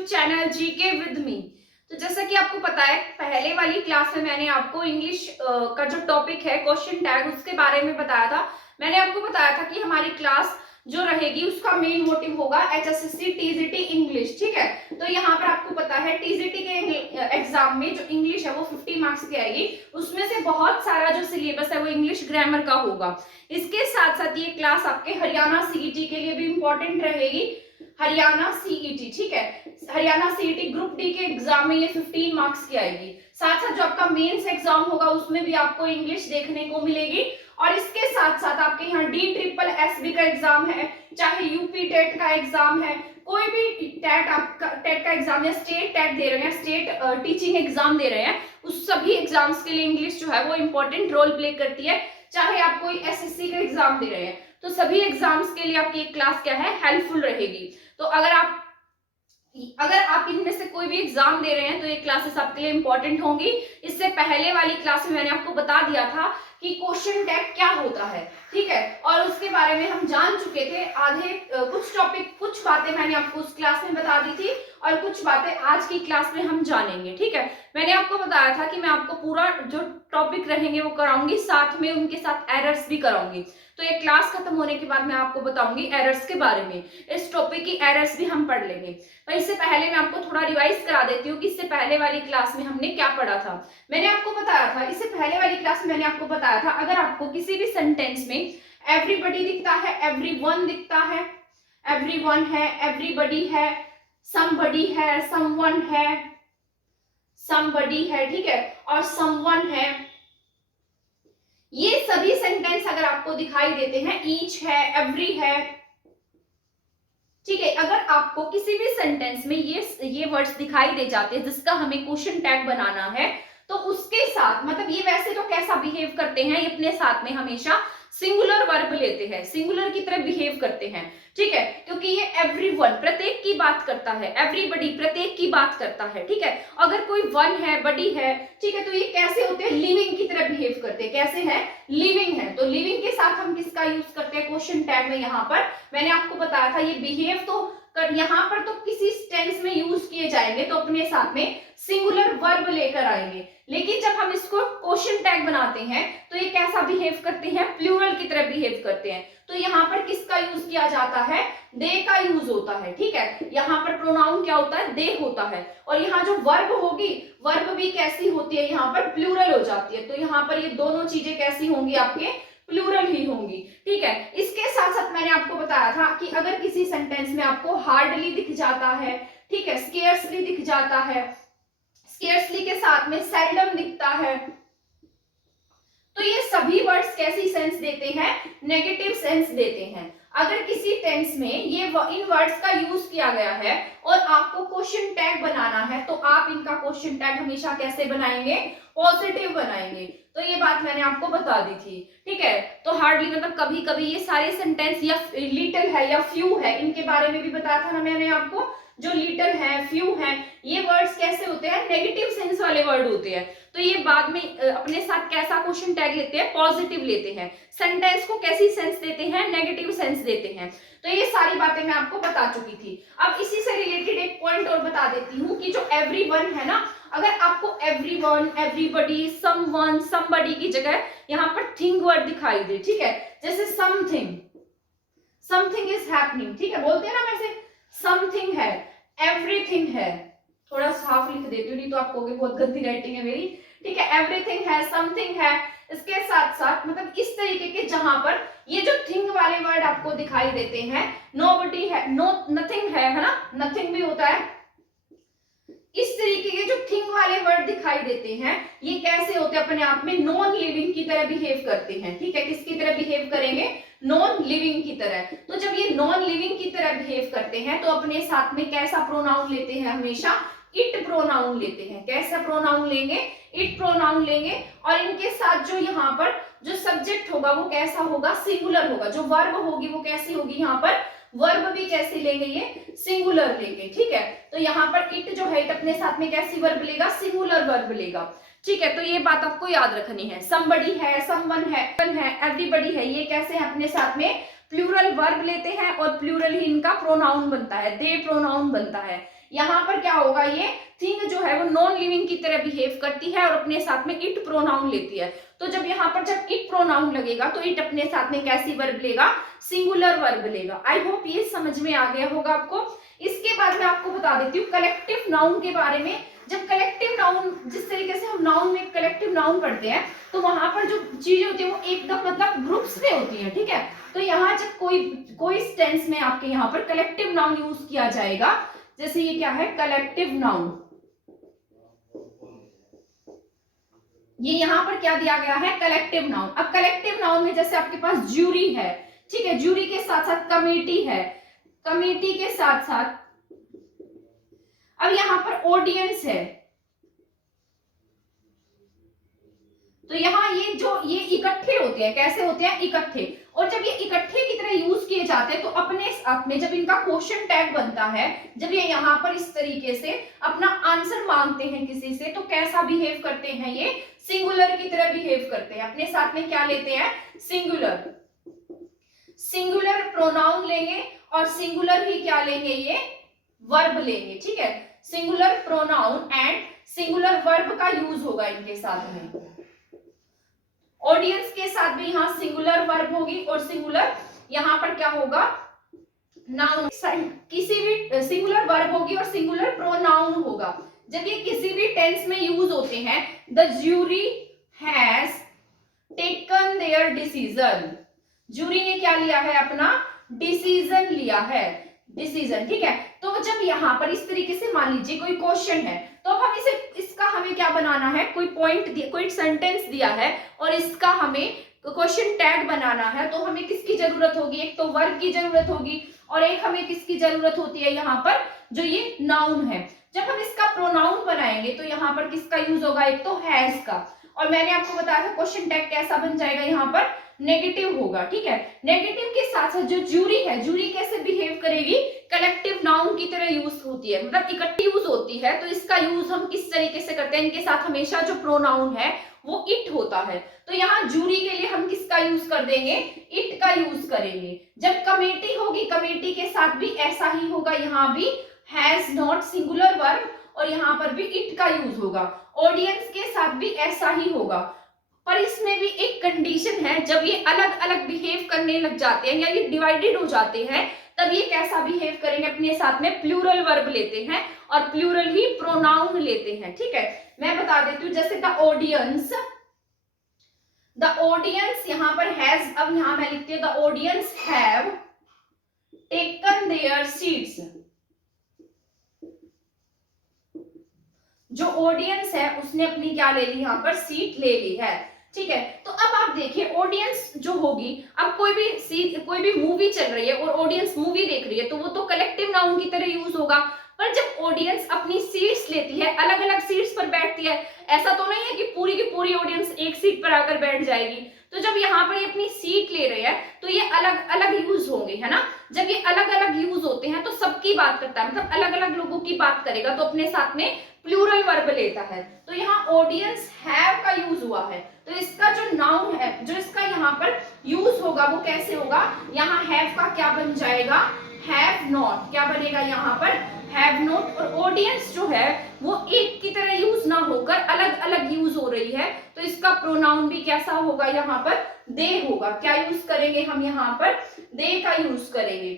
YouTube channel GK with me. तो जैसा कि आपको पता है, पहले वाली क्लास में मैंने आपको इंग्लिश का जो टॉपिक है क्वेश्चन टैग, उसके बारे में बताया था। मैंने आपको बताया था कि हमारी क्लास जो रहेगी उसका मेन मोटिव होगा एचएसएससी टीजीटी इंग्लिश। ठीक है, तो यहाँ पर आपको पता है टीजीटी के एग्जाम में जो इंग्लिश है वो 50 मार्क्स की आएगी। उसमें से बहुत सारा जो सिलेबस है वो इंग्लिश ग्रामर का होगा। इसके साथ साथ ये क्लास आपके हरियाणा सीईटी के लिए भी इंपॉर्टेंट रहेगी। हरियाणा सीईटी, ठीक है, हरियाणा सीईटी ग्रुप डी के एग्जाम में ये 15 मार्क्स की आएगी। साथ साथ जो आपका मेंस एग्जाम होगा उसमें भी आपको इंग्लिश देखने को मिलेगी। और इसके साथ साथ आपके यहाँ DSSB का एग्जाम है, चाहे यूपी टेट का एग्जाम है, कोई भी टेट का एग्जाम या स्टेट टेट दे रहे हैं, स्टेट टीचिंग एग्जाम दे रहे हैं, उस सभी एग्जाम्स के लिए इंग्लिश जो है वो इंपॉर्टेंट रोल प्ले करती है। चाहे आप कोई एसएससी का एग्जाम दे रहे हैं, तो सभी एग्जाम्स के लिए आपकी एक क्लास क्या है, हेल्पफुल रहेगी। तो अगर आप इनमें से कोई भी एग्जाम दे रहे हैं तो ये क्लासेस आपके लिए इंपॉर्टेंट होंगी। इससे पहले वाली क्लास में मैंने आपको बता दिया था कि क्वेश्चन टैग क्या होता है, ठीक है, और उसके बारे में हम जान चुके थे। कुछ बातें मैंने आपको उस क्लास में बता दी थी और कुछ बातें आज की क्लास में हम जानेंगे। ठीक है, मैंने आपको बताया था कि मैं आपको पूरा जो टॉपिक रहेंगे वो कराऊंगी, साथ में उनके साथ एरर्स भी कराऊंगी। तो ये क्लास खत्म होने के बाद मैं आपको बताऊंगी एरर्स के बारे में, इस टॉपिक की एरर्स भी हम पढ़ लेंगे। पर इससे पहले मैं आपको थोड़ा रिवाइज करा देती हूँ कि इससे पहले वाली क्लास में हमने क्या पढ़ा था। मैंने आपको बताया था, इससे पहले वाली क्लास में मैंने आपको बताया था, अगर आपको किसी भी सेंटेंस में एवरीबॉडी दिखता है, एवरीवन दिखता है, एवरीवन है, एवरीबॉडी है, समबडी है, समवन है, समबडी है, ठीक है, और समवन है, ये सभी सेंटेंस अगर आपको दिखाई देते हैं, ईच है, एवरी है, ठीक है, अगर आपको किसी भी सेंटेंस में ये वर्ड्स दिखाई दे जाते हैं जिसका हमें क्वेश्चन टैग बनाना है, तो उसके साथ, मतलब ये वैसे तो कैसा बिहेव करते हैं, ये अपने साथ में हमेशा सिंगुलर वर्ब लेते हैं, सिंगुलर की तरह बिहेव करते हैं, ठीक है, क्योंकि ये एवरीवन प्रत्येक की बात करता है, एवरीबॉडी प्रत्येक की बात करता है, ठीक है। अगर कोई वन है, बडी है, ठीक है, तो ये कैसे होते हैं, लिविंग की तरह बिहेव करते हैं। कैसे है, लिविंग है, तो लिविंग के साथ हम किसका यूज करते हैं क्वेश्चन टैग में। यहाँ पर मैंने आपको बताया था ये बिहेव तो यहाँ पर तो किसी टेंस में यूज किए जाएंगे तो अपने साथ में सिंगुलर वर्ब लेकर आएंगे, लेकिन जब हम इसको क्वेश्चन टैग बनाते हैं तो ये कैसा बिहेव करते हैं, प्लूरल की तरह बिहेव करते हैं। तो यहाँ पर किसका यूज किया जाता है, दे का यूज होता है, ठीक है, यहाँ पर प्रोनाउन क्या होता है, दे होता है। और यहाँ जो वर्ब होगी, वर्ब भी कैसी होती है, यहाँ पर प्लूरल हो जाती है। तो यहाँ पर ये दोनों चीजें कैसी होंगी, आपके प्लूरल ही होंगी, ठीक है। इसके साथ साथ मैंने आपको बताया था कि अगर किसी सेंटेंस में आपको हार्डली दिख जाता है, ठीक है, स्केर्सली दिख जाता है, स्केर्सली के साथ में सेल्डम दिखता है, तो ये सभी वर्ड्स कैसी सेंस देते हैं, नेगेटिव सेंस देते हैं। अगर किसी टेंस में ये इन वर्ड्स का यूज किया गया है और आपको क्वेश्चन टैग बनाना है, तो आप इनका क्वेश्चन टैग हमेशा कैसे बनाएंगे, पॉजिटिव बनाएंगे। तो ये बात मैंने आपको बता दी थी, ठीक है। तो हार्डली मतलब कभी कभी, ये सारे सेंटेंस, या लिटिल है या फ्यू है, इनके बारे में भी बताया था ना मैंने आपको। जो लिटिल है, फ्यू है, ये वर्ड्स कैसे होते हैं, नेगेटिव सेंस वाले वर्ड होते हैं। तो ये बाद में अपने साथ कैसा क्वेश्चन टैग लेते हैं, पॉजिटिव लेते हैं। सेंटेंस को कैसी सेंस देते हैं, नेगेटिव सेंस देते हैं। तो ये सारी बातें मैं आपको बता चुकी थी। अब इसी से रिलेटेड एक पॉइंट और बता देती हूँ कि जो एवरीवन है ना, अगर आपको एवरीवन, एवरीबॉडी, समवन, समबडी की जगह यहाँ पर थिंग वर्ड दिखाई दे, ठीक है, जैसे समथिंग, समथिंग इज हैपनिंग, ठीक है, बोलते हैं ना वैसे, समथिंग है, एवरीथिंग है, थोड़ा साफ लिख देती हूँ नहीं तो आप कहोगे बहुत गंदी राइटिंग है मेरी, ठीक है, एवरीथिंग है, समथिंग है। इसके साथ साथ मतलब इस तरीके के जहां पर ये जो थिंग वाले वर्ड आपको दिखाई देते हैं, नोबडी है, नो, नथिंग है ना, नथिंग भी होता है। इस तरीके के जो थिंग वाले वर्ड दिखाई देते हैं, ये कैसे होते हैं, अपने आप में नॉन लिविंग की तरह बिहेव करते हैं, ठीक है, किसकी तरह बिहेव करेंगे, नॉन लिविंग की तरह। तो जब ये नॉन लिविंग की तरह बिहेव करते हैं तो अपने साथ में कैसा प्रोनाउन लेते हैं, हमेशा इट प्रोनाउन लेते हैं। कैसा प्रोनाउन लेंगे, इट प्रोनाउन लेंगे। और इनके साथ जो यहाँ पर जो सब्जेक्ट होगा वो कैसा होगा, सिंगुलर होगा। जो वर्ब होगी वो कैसी होगी, यहाँ पर वर्ब भी कैसे लेंगे, ये सिंगुलर लेंगे, ठीक है। तो यहाँ पर इट जो है, इट अपने साथ में कैसी वर्ब लेगा, सिंगुलर वर्ब लेगा, ठीक है। तो ये बात आपको याद रखनी है। समबडी है, समवन है, एवरीबॉडी है, ये कैसे है, अपने साथ में प्लूरल वर्ब लेते हैं और प्लूरल ही इनका प्रोनाउन बनता है, दे प्रोनाउन बनता है। यहाँ पर क्या होगा, ये थिंग जो है वो नॉन लिविंग की तरह बिहेव करती है और अपने साथ में इट प्रोनाउन लेती है। तो जब यहाँ पर जब इट प्रोनाउन लगेगा तो इट अपने साथ में कैसी वर्ब लेगा, सिंगुलर वर्ब लेगा। आई होप ये समझ में आ गया होगा आपको। इसके बाद मैं आपको बता देती हूँ कलेक्टिव नाउन के बारे में। जब कलेक्टिव नाउन, जिस तरीके से हम नाउन में कलेक्टिव नाउन पढ़ते हैं, तो वहां पर जो चीजें होती है वो एकदम मतलब ग्रुप्स में होती है, ठीक है। तो यहाँ जब कोई टेंस में आपके यहाँ पर कलेक्टिव नाउन यूज किया जाएगा, जैसे ये क्या है, कलेक्टिव नाउन, ये यहाँ पर क्या दिया गया है, कलेक्टिव नाउन। अब कलेक्टिव नाउन में जैसे आपके पास ज्यूरी है, ठीक है, ज्यूरी के साथ साथ कमेटी है, कमेटी के साथ साथ अब यहाँ पर ऑडियंस है। तो यहाँ ये इकट्ठे होते हैं, कैसे होते हैं, इकट्ठे। और जब ये इकट्ठे की तरह यूज किए जाते हैं तो अपने साथ में जब इनका क्वेश्चन टैग बनता है, जब ये यहाँ पर इस तरीके से अपना आंसर मांगते हैं किसी से, तो कैसा बिहेव करते हैं, ये सिंगुलर की तरह बिहेव करते हैं। अपने साथ में क्या लेते हैं, सिंगुलर, सिंगुलर प्रोनाउन लेंगे और सिंगुलर ही क्या लेंगे, ये वर्ब लेंगे, ठीक है। Singular pronoun and singular verb का यूज होगा इनके साथ में। ऑडियंस के साथ भी यहाँ सिंगुलर वर्ब होगी और सिंगुलर यहाँ पर क्या होगा, नाउन। किसी भी सिंगुलर वर्ब होगी और सिंगुलर प्रोनाउन होगा। जब ये किसी भी टेंस में यूज होते हैं, the jury has taken there decision, jury ने क्या लिया है, अपना डिसीजन लिया है, डिसीजन, ठीक है। तो जब यहाँ पर इस तरीके से मान लीजिए कोई क्वेश्चन है, तो अब हम इसका हमें क्या बनाना है, कोई पॉइंट कोई सेंटेंस दिया है और इसका हमें क्वेश्चन टैग बनाना है, तो हमें किसकी जरूरत होगी, एक तो वर्ब की जरूरत होगी और एक हमें किसकी जरूरत होती है, यहाँ पर जो ये नाउन है। जब हम इसका प्रोनाउन बनाएंगे तो यहाँ पर किसका यूज होगा, एक तो हैज का, और मैंने आपको बताया था क्वेश्चन टैग कैसा बन जाएगा, यहाँ पर नेगेटिव होगा, ठीक है। नेगेटिव के साथ साथ जो ज्यूरी है, ज्यूरी कैसे बिहेव करेगी, कलेक्टिव नाउन की तरह यूज होती है, मतलब इकट्ठी यूज होती है। तो इसका यूज हम किस तरीके से करते हैं, इनके साथ हमेशा जो प्रोनाउन है वो इट होता है। तो यहाँ ज्यूरी के लिए हम किसका यूज कर देंगे, इट का यूज करेंगे। जब कमेटी होगी, कमेटी के साथ भी ऐसा ही होगा, यहाँ भी हैज नॉट सिंगुलर वर्ब और यहाँ पर भी इट का यूज होगा। ऑडियंस के साथ भी ऐसा ही होगा, पर इसमें भी एक कंडीशन है, जब ये अलग अलग बिहेव करने लग जाते हैं या ये डिवाइडेड हो जाते हैं, तब ये कैसा बिहेव करेंगे, अपने साथ में प्लूरल वर्ब लेते हैं और प्लूरल ही प्रोनाउन लेते हैं, ठीक है। मैं बता देती हूँ, जैसे द ऑडियंस यहाँ पर हैज, अब यहाँ मैं लिखती हूँ the audience have taken there seats, जो ऑडियंस है उसने अपनी क्या ले ली, यहाँ पर सीट ले ली है, ठीक है। तो अब आप देखिए ऑडियंस जो होगी, अब कोई भी मूवी चल रही है और ऑडियंस मूवी देख रही है, तो वो तो कलेक्टिव नाउन की तरह यूज होगा। पर जब ऑडियंस अपनी सीट्स लेती है, अलग अलग सीट्स पर बैठती है, ऐसा तो नहीं है कि पूरी की पूरी ऑडियंस एक सीट पर आकर बैठ जाएगी। तो जब यहाँ पर ये अपनी सीट ले रहे हैं तो ये अलग अलग यूज होंगे, है ना। जब ये अलग अलग यूज होते हैं तो सबकी बात करता है, मतलब अलग अलग लोगों की बात करेगा, तो अपने साथ में प्लूरल वर्ब लेता है। तो यहाँ ऑडियंस हैव का यूज हुआ है, तो इसका जो नाउन है, जो इसका यहाँ पर यूज होगा वो कैसे होगा, यहाँ हैव का क्या बन जाएगा, हैव नॉट, क्या बनेगा यहाँ पर, हैव नॉट। और ऑडियंस जो है वो एक की तरह यूज ना होकर अलग अलग यूज हो रही है, तो इसका प्रोनाउन भी कैसा होगा, यहाँ पर दे होगा। क्या यूज करेंगे हम, यहाँ पर दे का यूज करेंगे।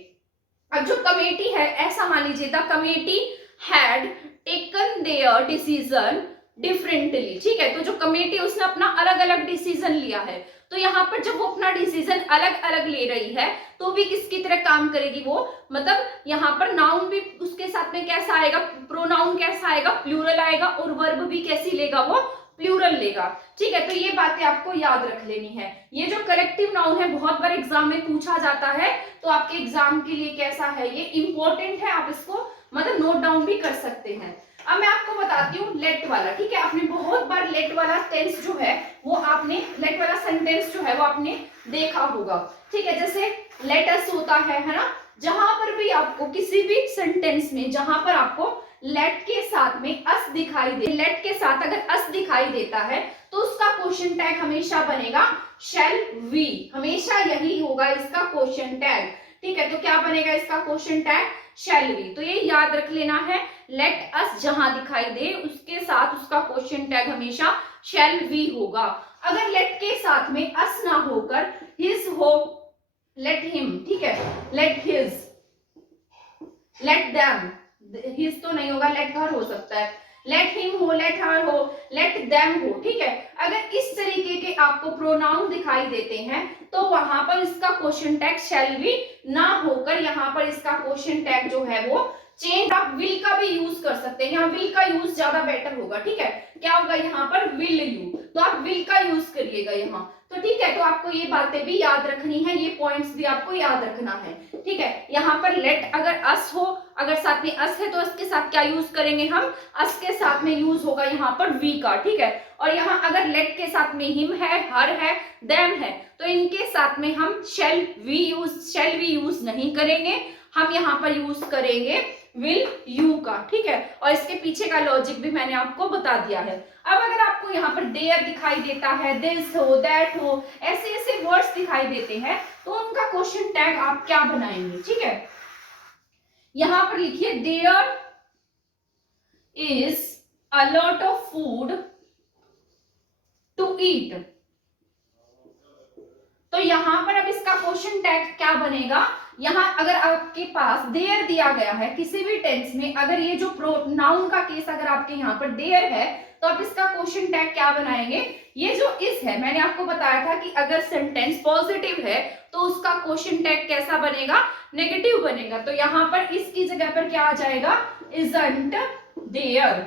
अब जो कमेटी है, ऐसा मान लीजिए the committee had taken there decision differently, ठीक है। तो जो कमेटी उसने अपना अलग अलग डिसीजन लिया है, तो यहाँ पर जब वो अपना डिसीजन अलग अलग ले रही है तो भी किसकी तरह काम करेगी वो, मतलब यहाँ पर नाउन भी उसके साथ में कैसा आएगा, प्रोनाउन कैसा आएगा, प्लूरल आएगा, और वर्ब भी कैसी लेगा, वो प्लूरल लेगा, ठीक है। तो ये बातें आपको याद रख लेनी है। ये जो कलेक्टिव नाउन है बहुत बार एग्जाम में पूछा जाता है, तो आपके एग्जाम के लिए कैसा है, ये इंपॉर्टेंट है, आप इसको मतलब नोट डाउन भी कर सकते हैं। अब मैं आपको बताती हूँ लेट वाला, ठीक है। आपने बहुत बार लेट वाला टेंस जो है वो आपने, लेट वाला सेंटेंस जो है वो आपने देखा होगा, ठीक है। जैसे लेट अस होता है ना, जहां पर भी आपको किसी भी सेंटेंस में जहां पर आपको लेट के साथ में अस दिखाई दे, लेट के साथ अगर अस दिखाई देता है तो उसका क्वेश्चन टैग हमेशा बनेगा शैल वी, हमेशा यही होगा इसका क्वेश्चन टैग, ठीक है। तो क्या बनेगा इसका क्वेश्चन टैग, शैल वी। तो ये याद रख लेना है, लेट अस जहां दिखाई दे उसके साथ उसका क्वेश्चन टैग हमेशा शैल वी होगा। अगर लेट के साथ में अस ना होकर हिज हो, लेट हिम, ठीक है, late his, let them, his तो नहीं होगा, लेट हर हो सकता है, लेट हिम हो, लेट हर हो, लेट देम हो, ठीक है। अगर इस तरीके के आपको प्रोनाउन दिखाई देते हैं तो वहां पर इसका क्वेश्चन टैग शैल बी ना होकर यहाँ पर इसका क्वेश्चन टैग जो है वो चेंज, आप विल का भी यूज कर सकते हैं, यहाँ विल का यूज ज्यादा बेटर होगा, ठीक है। क्या होगा यहाँ पर, विल यू, तो आप विल का यूज करिएगा यहाँ, तो ठीक है। तो आपको ये बातें भी याद रखनी है, ये पॉइंट्स भी आपको याद रखना है, ठीक है। यहाँ पर लेट अगर अस हो, अगर साथ में अस है तो अस के साथ क्या यूज करेंगे हम, अस के साथ में यूज होगा यहाँ पर वी का, ठीक है। और यहाँ अगर लेट के साथ में हिम है, हर है, देम है, तो इनके साथ में हम शैल वी यूज नहीं करेंगे, हम यहाँ पर यूज करेंगे विल यू का, ठीक है। और इसके पीछे का लॉजिक भी मैंने आपको बता दिया है। अब अगर आपको यहाँ पर देयर दिखाई देता है, दिस हो, दैट हो, ऐसे ऐसे वर्ड्स दिखाई देते हैं, तो उनका क्वेश्चन टैग आप क्या बनाएंगे, ठीक है। यहां पर लिखिए there is a lot of food to eat, तो यहां पर अब इसका क्वेश्चन टैग क्या बनेगा, यहां अगर आपके पास देयर दिया गया है किसी भी टेंस में, अगर ये जो प्रोनाउन का केस अगर आपके यहाँ पर देयर है, तो आप इसका क्वेश्चन टैग क्या बनाएंगे, ये जो इज है, मैंने आपको बताया था कि अगर सेंटेंस पॉजिटिव है तो उसका क्वेश्चन टैग कैसा बनेगा, नेगेटिव बनेगा। तो यहाँ पर इसकी जगह पर क्या आ जाएगा, इजंट देयर,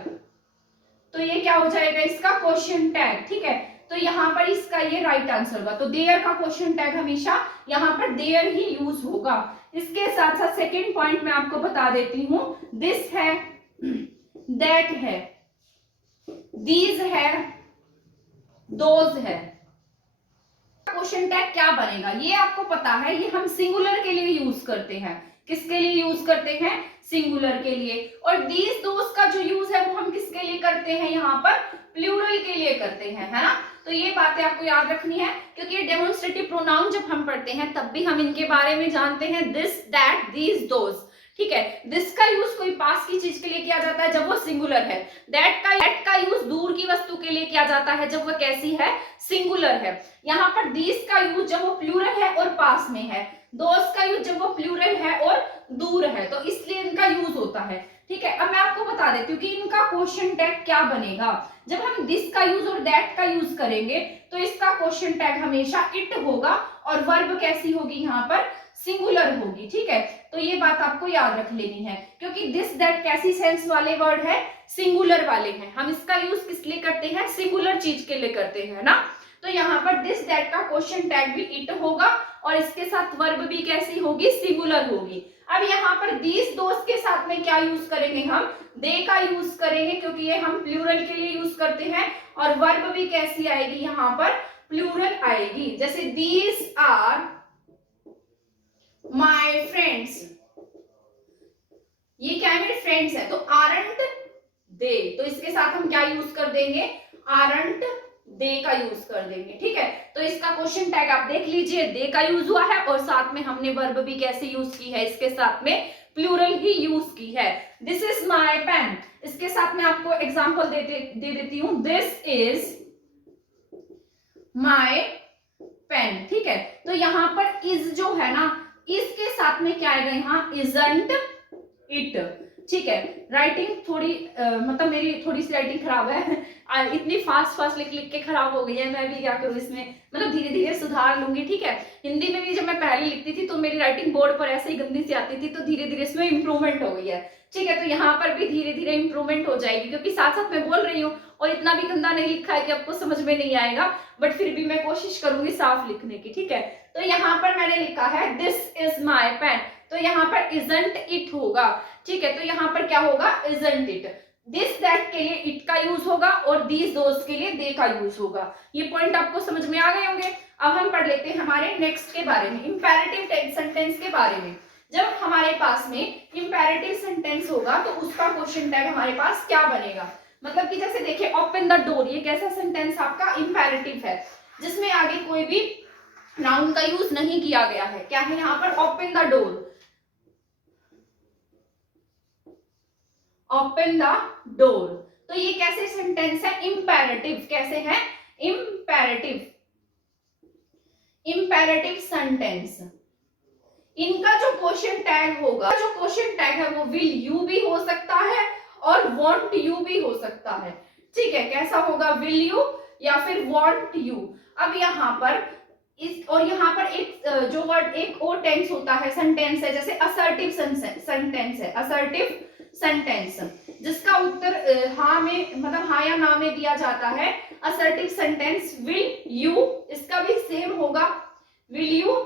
तो ये क्या हो जाएगा इसका क्वेश्चन टैग, ठीक है। तो यहाँ पर इसका ये राइट आंसर होगा। तो देयर का क्वेश्चन टैग हमेशा यहाँ पर देयर ही यूज होगा। इसके साथ साथ सेकेंड पॉइंट मैं आपको बता देती हूँ, दिस है, दैट है, दीज है, दोज है, क्वेश्चन टैग क्या बनेगा ये आपको पता है, ये हम सिंगुलर के लिए यूज करते हैं। किसके लिए यूज करते हैं, सिंगुलर के लिए। और दीज दोज का जो यूज है वो हम किसके लिए करते हैं, यहाँ पर प्लूरल के लिए करते हैं, है ना। तो ये बातें आपको याद रखनी है, क्योंकि ये डेमोन्स्ट्रेटिव प्रोनाउन जब हम पढ़ते हैं तब भी हम इनके बारे में जानते हैं, दिस, दैट, दीज, दोज, ठीक है। दिस का यूज कोई पास की चीज के लिए किया जाता है जब वो सिंगुलर है, दैट का यूज दूर की वस्तु के लिए किया जाता है जब वो कैसी है, सिंगुलर है। यहाँ पर दिस का यूज जब वो प्लूरल है और पास में है, दोस का यूज जब वो प्लूरल है और दूर है, तो इसलिए इनका यूज होता है, ठीक है। अब मैं आपको बता देती हूँ कि इनका क्वेश्चन टैग क्या बनेगा। जब हम दिस का यूज और दैट का यूज करेंगे तो इसका क्वेश्चन टैग हमेशा इट होगा, और वर्ब कैसी होगी, यहाँ पर सिंगुलर होगी, ठीक है। तो ये बात आपको याद रख लेनी है, क्योंकि दिस दैट कैसी सेंस वाले वर्ड है, सिंगुलर वाले हैं। हम इसका यूज किस लिए करते हैं, सिंगुलर चीज के लिए करते हैं ना। तो यहाँ पर दिस दैट का क्वेश्चन टैग भी इट होगा, और इसके साथ वर्ब भी कैसी होगी, सिंगुलर होगी। अब यहाँ पर दीस दोस के साथ में क्या यूज करेंगे, हम दे का यूज करेंगे, क्योंकि ये हम प्लूरल के लिए यूज करते हैं। और वर्ब भी कैसी आएगी, यहाँ पर प्लूरल आएगी। जैसे दीज आर माय फ्रेंड्स, ये क्या है, मेरे फ्रेंड्स है, तो आरंट दे, तो इसके साथ हम क्या यूज कर देंगे, आरंट दे का यूज कर देंगे, ठीक है। तो इसका क्वेश्चन टैग आप देख लीजिए, दे का यूज हुआ है, और साथ में हमने वर्ब भी कैसे यूज की है, इसके साथ में प्लूरल ही यूज की है। दिस इज माय पेन, इसके साथ में आपको एग्जांपल दे देती हूं, दिस इज माय पेन, ठीक है। तो यहाँ पर इज जो है ना, इसके साथ में क्या आएगा, यहाँ इजंट इट, ठीक है। राइटिंग थोड़ी मतलब मेरी थोड़ी सी राइटिंग खराब है, इतनी फास्ट लिख लिख के खराब हो गई है, मैं भी क्या करूँ इसमें, मतलब धीरे धीरे सुधार लूंगी, ठीक है। हिंदी में भी जब मैं पहले लिखती थी तो मेरी राइटिंग बोर्ड पर ऐसे ही गंदी सी आती थी, तो धीरे धीरे इसमें इंप्रूवमेंट हो गई है, ठीक है। तो यहाँ पर भी धीरे धीरे इंप्रूवमेंट हो जाएगी, क्योंकि साथ साथ मैं बोल रही हूँ और इतना भी गंदा नहीं लिखा है कि आपको समझ में नहीं आएगा, बट फिर भी मैं कोशिश करूंगी साफ लिखने की, ठीक है। तो यहाँ पर मैंने लिखा है दिस इज माय पेन, तो यहाँ पर इजंट इट होगा, ठीक है। तो यहाँ पर क्या होगा, इजंट इट। दिस दैट के लिए इट का यूज होगा, और दीज दोज के लिए दे का यूज होगा। ये पॉइंट आपको समझ में आ गए होंगे। अब हम पढ़ लेते हैं हमारे नेक्स्ट के बारे में, इंपेरेटिव सेंटेंस के बारे में। जब हमारे पास में इंपेरेटिव सेंटेंस होगा तो उसका क्वेश्चन टैग हमारे पास क्या बनेगा, मतलब कि जैसे देखिए ओपन द डोर, ये कैसा सेंटेंस आपका इंपेरेटिव है, जिसमें आगे कोई भी नाउन का यूज नहीं किया गया है। क्या है यहाँ पर, open the door, open the door. तो ये कैसे सेंटेंस है, इंपेरेटिव, कैसे है, इंपेरेटिव, इंपेरेटिव सेंटेंस। इनका जो क्वेश्चन टैग होगा, जो क्वेश्चन टैग है वो विल यू भी हो सकता है और वांट यू भी हो सकता है। ठीक है, कैसा होगा, विल यू या फिर वांट यू। अब यहाँ पर इस और यहाँ पर एक जो वर्ड एक और टेंस होता है, सेंटेंस है, जैसे असर्टिव सेंटेंस है, असर्टिव सेंटेंस, जिसका उत्तर हाँ में मतलब हाँ या ना में दिया जाता है। असर्टिव सेंटेंस विल यू, इसका भी सेम होगा, विल यू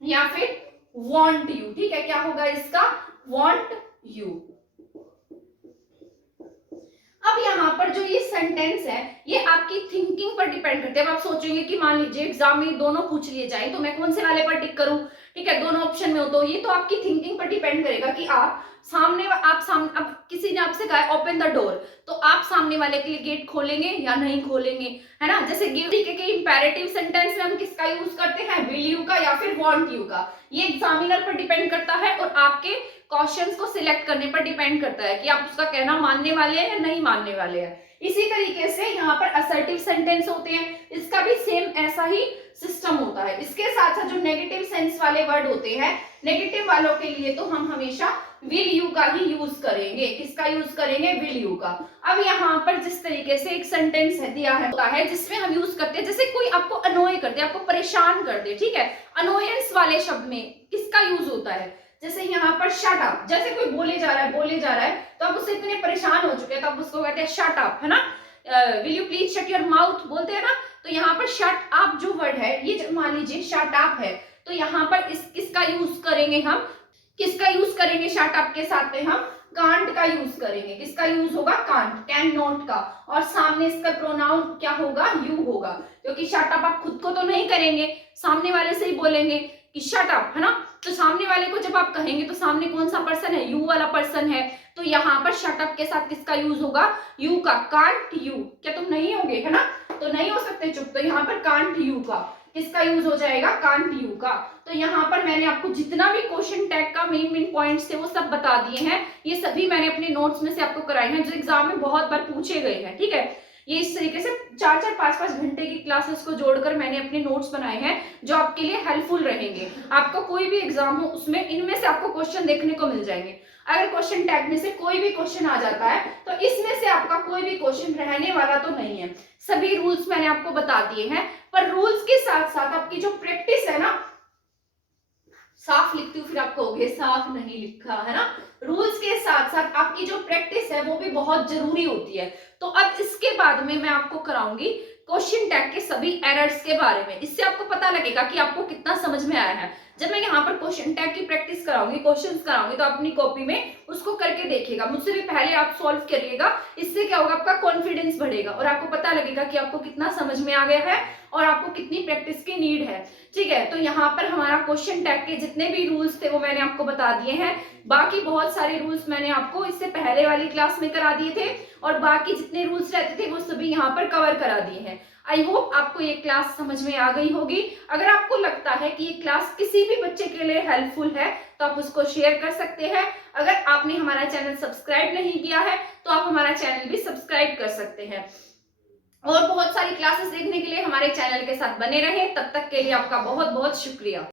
या फिर want you। ठीक है, क्या होगा इसका, want you। अब यहाँ पर जो ये सेंटेंस है ये आपकी थिंकिंग पर डिपेंड करते हैं। अब आप सोचेंगे कि मान लीजिए एग्जाम में दोनों पूछ लिए जाए तो मैं कौन से वाले पर टिक करूं, ठीक है, दोनों ऑप्शन में हो, तो ये तो आपकी थिंकिंग पर डिपेंड करेगा कि आप सामने अब किसी ने आपसे कहा ओपन द डोर, तो आप सामने वाले के लिए गेट खोलेंगे या नहीं खोलेंगे, है ना। जैसे गिव के इंपेरेटिव सेंटेंस में हम किसका यूज करते हैं, विल यू का या फिर वांट यू का। ये एग्जामिनर पर डिपेंड करता है और आपके क्वेश्चंस को सिलेक्ट करने पर डिपेंड करता है कि आप उसका कहना मानने वाले हैं या नहीं मानने वाले हैं। इसी तरीके से यहाँ पर असर्टिव सेंटेंस होते हैं, इसका भी सेम ऐसा ही सिस्टम होता है। इसके साथ साथ जो नेगेटिव सेंस वाले वर्ड होते हैं, नेगेटिव वालों के लिए तो हम हमेशा विल यू का ही यूज करेंगे। किसका यूज करेंगे, विल यू का। अब यहाँ पर जिस तरीके से एक सेंटेंस है दिया है होता है जिसमें हम यूज करते हैं, जैसे कोई आपको अनोय कर दे, आपको परेशान कर दे, ठीक है, अनोयंस वाले शब्द में किसका यूज होता है, जैसे यहाँ पर शट अप, जैसे कोई बोले जा रहा है तो आप उससे इतने परेशान हो चुके हैं तो आप उसको कहते हैं शट अप, है ना। Will you please shut your mouth बोलते हैं ना, तो यहाँ पर शट अप जो वर्ड है ये मान लीजिए शट अप है, तो यहाँ पर किसका यूज करेंगे हम, किसका यूज करेंगे शट अप के साथ में हम कांट का यूज करेंगे। किसका यूज होगा, कांट, कैन नॉट का, और सामने इसका प्रोनाउन क्या होगा, यू होगा, क्योंकि शट अप आप खुद को तो नहीं करेंगे, सामने वाले से ही बोलेंगे कि शट अप, है ना। तो सामने वाले को जब आप कहेंगे तो सामने कौन सा पर्सन है, यू वाला पर्सन है, तो यहाँ पर शट अप के साथ किसका यूज होगा, यू का, कांट यू, क्या तुम नहीं होगे, है ना, तो नहीं हो सकते चुप, तो यहाँ पर कांट यू का किसका यूज हो जाएगा, कांट यू का। तो यहाँ पर मैंने आपको जितना भी क्वेश्चन टैग का मेन पॉइंट्स थे वो सब बता दिए हैं, ये सभी मैंने अपने नोट्स में से आपको कराए हैं जो एग्जाम में बहुत बार पूछे गए हैं, ठीक है। ये इस तरीके से 4-4, 5-5 घंटे की क्लासेस को जोड़कर मैंने अपने नोट्स बनाए हैं जो आपके लिए हेल्पफुल रहेंगे। आपका कोई भी एग्जाम हो उसमें इनमें से आपको क्वेश्चन देखने को मिल जाएंगे। अगर क्वेश्चन टैग में से कोई भी क्वेश्चन आ जाता है तो इसमें से आपका कोई भी क्वेश्चन रहने वाला तो नहीं है। सभी रूल्स मैंने आपको बता दिए हैं, पर रूल्स के साथ साथ आपकी जो प्रैक्टिस है ना, साफ लिखती हूँ फिर आप कहोगे साफ नहीं लिखा, है ना। रूल्स के साथ साथ आपकी जो प्रैक्टिस है वो भी बहुत जरूरी होती है। तो अब इसके बाद में मैं आपको कराऊंगी क्वेश्चन टैग के सभी एरर्स के बारे में। इससे आपको पता लगेगा कि आपको कितना समझ में आया है। जब मैं यहाँ पर क्वेश्चन टैग की प्रैक्टिस कराऊंगी, क्वेश्चंस कराऊंगी, तो अपनी कॉपी में उसको करके देखिएगा, मुझसे भी पहले आप सॉल्व करिएगा। इससे क्या होगा, आपका कॉन्फिडेंस बढ़ेगा और आपको पता लगेगा कि आपको कितना समझ में आ गया है और आपको कितनी प्रैक्टिस की नीड है, ठीक है। तो यहाँ पर हमारा क्वेश्चन टैग के जितने भी रूल्स थे वो मैंने आपको बता दिए हैं। बाकी बहुत सारे रूल्स मैंने आपको इससे पहले वाली क्लास में करा दिए थे और बाकी जितने रूल्स रहते थे वो सभी यहाँ पर कवर करा दिए हैं। आई होप आपको ये क्लास समझ में आ गई होगी। अगर आपको लगता है कि ये क्लास किसी भी बच्चे के लिए हेल्पफुल है तो आप उसको शेयर कर सकते हैं। अगर आपने हमारा चैनल सब्सक्राइब नहीं किया है तो आप हमारा चैनल भी सब्सक्राइब कर सकते हैं और बहुत सारी क्लासेस देखने के लिए हमारे चैनल के साथ बने रहें। तब तक के लिए आपका बहुत बहुत शुक्रिया।